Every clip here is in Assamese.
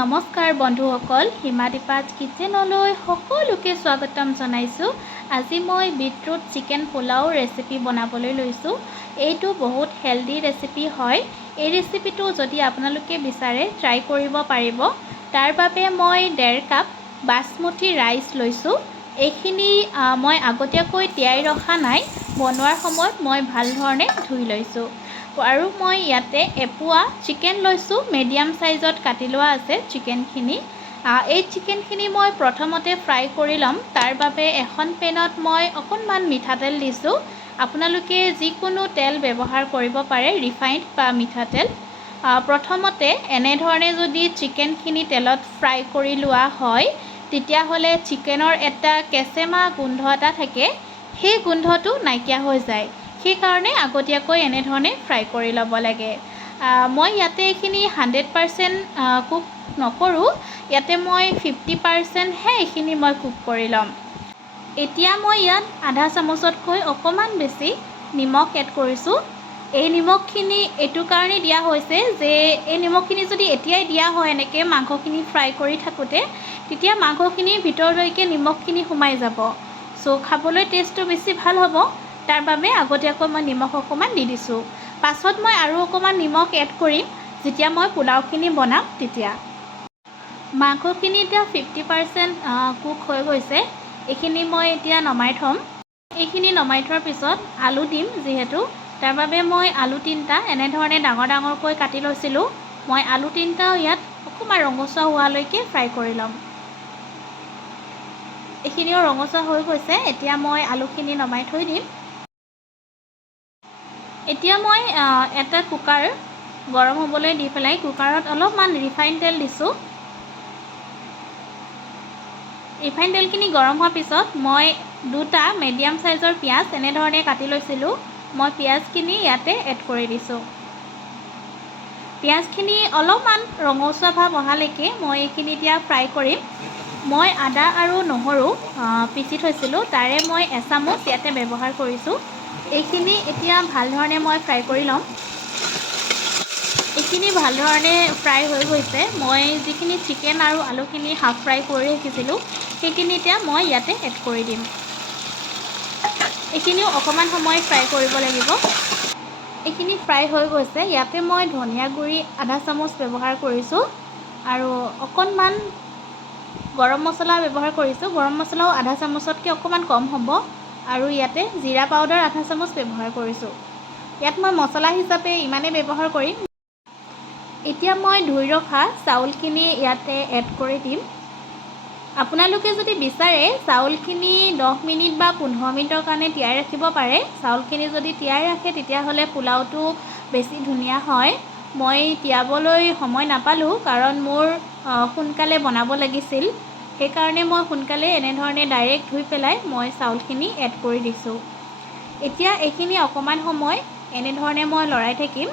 নমস্কাৰ বন্ধুসকল, হিমাদীপাত কিচেনলৈ সকলোকে স্বাগতম জনাইছোঁ। আজি মই বিটৰুট চিকেন পোলাও ৰেচিপি বনাবলৈ লৈছোঁ। এইটো বহুত হেল্ডি ৰেচিপি হয়। এই ৰেচিপিটো যদি আপোনালোকে বিচাৰে ট্ৰাই কৰিব পাৰিব। তাৰ বাবে মই 1.5 কাপ বাসমতি ৰাইচ লৈছোঁ। এইখিনি মই আগতীয়াকৈ তিয়াই ৰখা নাই, বনোৱাৰ সময়ত মই ভাল ধৰণে ধুই লৈছোঁ। আৰু মই ইয়াতে এপোৱা চিকেন লৈছোঁ, মিডিয়াম সাইজত কাটি লোৱা আছে চিকেনখিনি। এই চিকেনখিনি মই প্ৰথমতে ফ্ৰাই কৰি ল'ম। তাৰ বাবে এখন পেনত মই অকণমান মিঠাতেল দিছোঁ। আপোনালোকে যিকোনো তেল ব্যৱহাৰ কৰিব পাৰে, ৰিফাইণ্ড বা মিঠাতেল। প্ৰথমতে এনেধৰণে যদি চিকেনখিনি তেলত ফ্ৰাই কৰি লোৱা হয়, তেতিয়াহ'লে চিকেনৰ এটা কেঁচেমা গোন্ধ এটা থাকে, সেই গোন্ধটো নাইকিয়া হৈ যায়। সেইকাৰণে আগতীয়াকৈ এনেধৰণে ফ্ৰাই কৰি ল'ব লাগে। মই ইয়াতে এইখিনি 100% কুক নকৰোঁ, ইয়াতে মই 50%হে এইখিনি মই কুক কৰি ল'ম। এতিয়া মই ইয়াত আধা চামুচতকৈ অকণমান বেছি নিমখ এড কৰিছোঁ। এই নিমখখিনি এইটো কাৰণে দিয়া হৈছে যে এই নিমখখিনি যদি এতিয়াই দিয়া হয় এনেকৈ মাংসখিনি ফ্ৰাই কৰি থাকোঁতে, তেতিয়া মাংসখিনিৰ ভিতৰলৈকে নিমখখিনি সোমাই যাব। খাবলৈ টেষ্টটো বেছি ভাল হ'ব। তাৰ বাবে আগতীয়াকৈ মই নিমখ অকণমান দি দিছোঁ। পাছত মই আৰু অকণমান নিমখ এড কৰিম যেতিয়া মই পোলাওখিনি বনাম তেতিয়া। মাংসখিনি এতিয়া 50% কুক হৈ গৈছে। এইখিনি মই এতিয়া নমাই থ'ম। এইখিনি নমাই থোৱাৰ পিছত আলু দিম যিহেতু, তাৰ বাবে মই আলু 3টা এনেধৰণে ডাঙৰ ডাঙৰকৈ কাটি লৈছিলোঁ। মই আলু 3টাও ইয়াত অকণমান ৰঙচুৱা হোৱালৈকে ফ্ৰাই কৰি ল'ম। এইখিনিও ৰঙচুৱা হৈ গৈছে। এতিয়া মই আলুখিনি নমাই থৈ দিম। এতিয়া মই এটা কুকাৰ গৰম হ'বলৈ দি পেলাই কুকাৰত অলপমান ৰিফাইন তেল দিছোঁ। ৰিফাইন তেলখিনি গৰম হোৱাৰ পিছত মই 2টা মিডিয়াম সাইজৰ পিঁয়াজ এনেধৰণে কাটি লৈছিলোঁ। মই পিঁয়াজখিনি ইয়াতে এড কৰি দিছোঁ। পিঁয়াজখিনি অলপমান ৰঙচুৱা ভাৱ অহালৈকে মই এইখিনি এতিয়া ফ্ৰাই কৰিম। মই আদা আৰু নহৰু পিচি থৈছিলোঁ, তাৰে মই এচামুচ ইয়াতে ব্যৱহাৰ কৰিছোঁ। এইখিনি এতিয়া ভাল ধৰণে মই ফ্ৰাই কৰি ল'ম। এইখিনি ভাল ধৰণে ফ্ৰাই হৈ গৈছে। মই যিখিনি চিকেন আৰু আলুখিনি হাফ ফ্ৰাই কৰি ৰাখিছিলোঁ, সেইখিনি এতিয়া মই ইয়াতে এড কৰি দিম। এইখিনিও অকণমান সময় ফ্ৰাই কৰিব লাগিব। এইখিনি ফ্ৰাই হৈ গৈছে। ইয়াতে মই ধনিয়া গুড়ি আধা চামুচ ব্যৱহাৰ কৰিছোঁ আৰু অকণমান গৰম মছলা ব্যৱহাৰ কৰিছোঁ। গৰম মছলাও আধা চামুচতকৈ অকণমান কম হ'ব। আৰু ইয়াতে জিৰা পাউডাৰ আধা চামুচ ব্যৱহাৰ কৰিছোঁ। ইয়াত মই মছলা হিচাপে ইমানেই ব্যৱহাৰ কৰিম। এতিয়া মই ধুই ৰখা চাউলখিনি ইয়াতে এড কৰি দিম। আপোনালোকে যদি বিচাৰে চাউলখিনি 10 মিনিট বা 15 মিনিটৰ কাৰণে তিয়াই ৰাখিব পাৰে। চাউলখিনি যদি তিয়াই ৰাখে তেতিয়াহ'লে পোলাওটো বেছি ধুনীয়া হয়। মই তিয়াবলৈ সময় নাপালোঁ কাৰণ মোৰ সোনকালে বনাব লাগিছিল। সেইকাৰণে মই সোনকালে এনেধৰণে ডাইৰেক্ট ধুই পেলাই মই চাউলখিনি এড কৰি দিছোঁ। এতিয়া এইখিনি অকণমান সময় এনেধৰণে মই লৰাই থাকিম।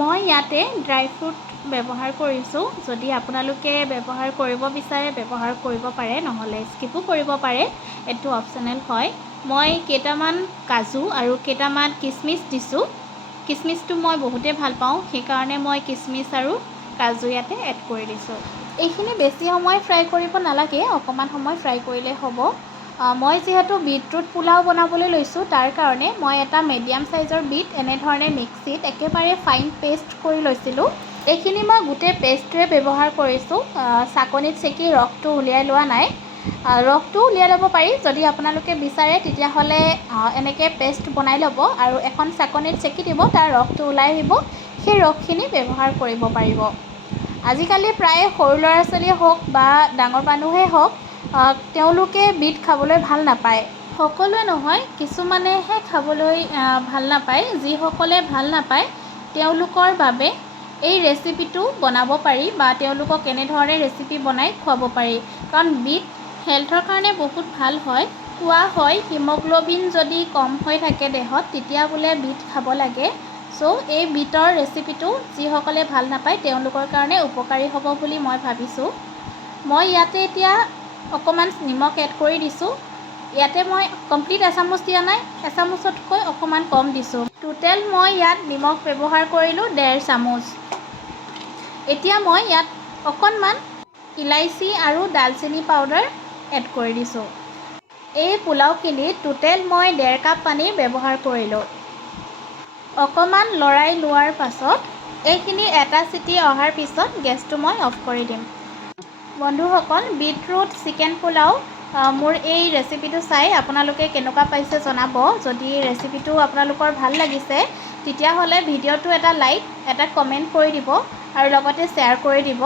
মই ইয়াতে ড্ৰাই ফ্ৰুট ব্যৱহাৰ কৰিছোঁ। যদি আপোনালোকে ব্যৱহাৰ কৰিব বিচাৰে ব্যৱহাৰ কৰিব পাৰে, নহ'লে স্কিপো কৰিব পাৰে, এইটো অপশ্যনেল হয়। মই কেইটামান কাজু আৰু কেইটামান কিচমিচ দিছোঁ। কিচমিচটো মই বহুতেই ভাল পাওঁ, সেইকাৰণে মই কিচমিচ আৰু কাজু ইয়াতে এড কৰি দিছোঁ। এইখিনি বেছি সময় ফ্ৰাই কৰিব নালাগে, অকণমান সময় ফ্ৰাই কৰিলে হ'ব। মই যিহেতু বিটৰুট পোলাও বনাবলৈ লৈছোঁ, তাৰ কাৰণে মই এটা মিডিয়াম সাইজৰ বিট এনেধৰণে মিক্সিত একেবাৰে ফাইন পেষ্ট কৰি লৈছিলোঁ। এইখিনি মই গোটেই পেষ্টটোৱে ব্যৱহাৰ কৰিছোঁ। চাকনিত চেকি ৰসটো উলিয়াই লোৱা নাই। ৰসটো উলিয়াই ল'ব পাৰি, যদি আপোনালোকে বিচাৰে তেতিয়াহ'লে এনেকৈ পেষ্ট বনাই ল'ব আৰু এখন চাকনিত চেকি দিব, তাৰ ৰসটো ওলাই আহিব। সেই ৰসখিনি ব্যৱহাৰ কৰিব পাৰিব। আজিকালি প্ৰায় সৰু ল'ৰা ছোৱালীয়ে হওক বা ডাঙৰ মানুহেই হওক, তেওঁলোকে বিট খাবলৈ ভাল নাপায়। সকলোৱে নহয়, কিছুমানেহে খাবলৈ ভাল নাপায়। যিসকলে ভাল নাপায় তেওঁলোকৰ বাবে এই ৰেচিপিটো বনাব পাৰি বা তেওঁলোকক এনেধৰণে ৰেচিপি বনাই খুৱাব পাৰি। কাৰণ বিট হেল্থৰ কাৰণে বহুত ভাল হয়। কোৱা হয় হিমগ্ল'বিন যদি কম হৈ থাকে দেহত, তেতিয়া বোলে বিট খাব লাগে। এই বিটৰ ৰেচিপিটো যিসকলে ভাল নাপায় তেওঁলোকৰ কাৰণে উপকাৰী হ'ব বুলি মই ভাবিছোঁ। মই ইয়াতে এতিয়া অকণমান নিমখ এড কৰি দিছোঁ। ইয়াতে মই কমপ্লিট এচামুচ দিয়া নাই, এচামুচতকৈ অকণমান কম দিছোঁ। টোটেল মই ইয়াত নিমখ ব্যৱহাৰ কৰিলোঁ 1.5 চামুচ। এতিয়া মই ইয়াত অকণমান ইলাইচি আৰু ডালচেনি পাউডাৰ এড কৰি দিছোঁ। এই পোলাওখিনিত টোটেল মই 1.5 কাপ পানীৰ ব্যৱহাৰ কৰিলোঁ। অকণমান লৰাই লোৱাৰ পাছত এইখিনি এটা চিটি অহাৰ পিছত গেছটো মই অফ কৰি দিম। বন্ধুসকল, বিটৰুট চিকেন পোলাও মোৰ এই ৰেচিপিটো চাই আপোনালোকে কেনেকুৱা পাইছে জনাব। যদি ৰেচিপিটো আপোনালোকৰ ভাল লাগিছে তেতিয়াহ'লে ভিডিঅ'টো এটা লাইক, এটা কমেণ্ট কৰি দিব আৰু লগতে শ্বেয়াৰ কৰি দিব।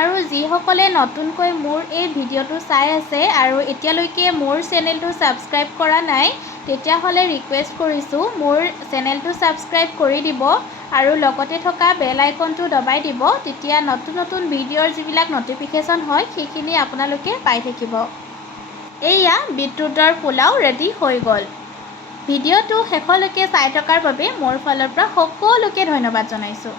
আৰু যিসকলে নতুনকৈ মোৰ এই ভিডিঅ'টো চাই আছে আৰু এতিয়ালৈকে মোৰ চেনেলটো ছাবস্ক্ৰাইব কৰা নাই তেতিয়াহ'লে ৰিকুৱেষ্ট কৰিছোঁ মোৰ চেনেলটো ছাবস্ক্ৰাইব কৰি দিব আৰু লগতে থকা বেল আইকনটো দবাই দিব। তেতিয়া নতুন নতুন ভিডিঅ'ৰ যিবিলাক নটিফিকেশ্যন হয় সেইখিনি আপোনালোকে পাই থাকিব। এইয়া বিটৰুটৰ পোলাও ৰেডি হৈ গ'ল। ভিডিঅ'টো শেষলৈকে চাই থকাৰ বাবে মোৰ ফালৰ পৰা সকলোকে ধন্যবাদ জনাইছোঁ।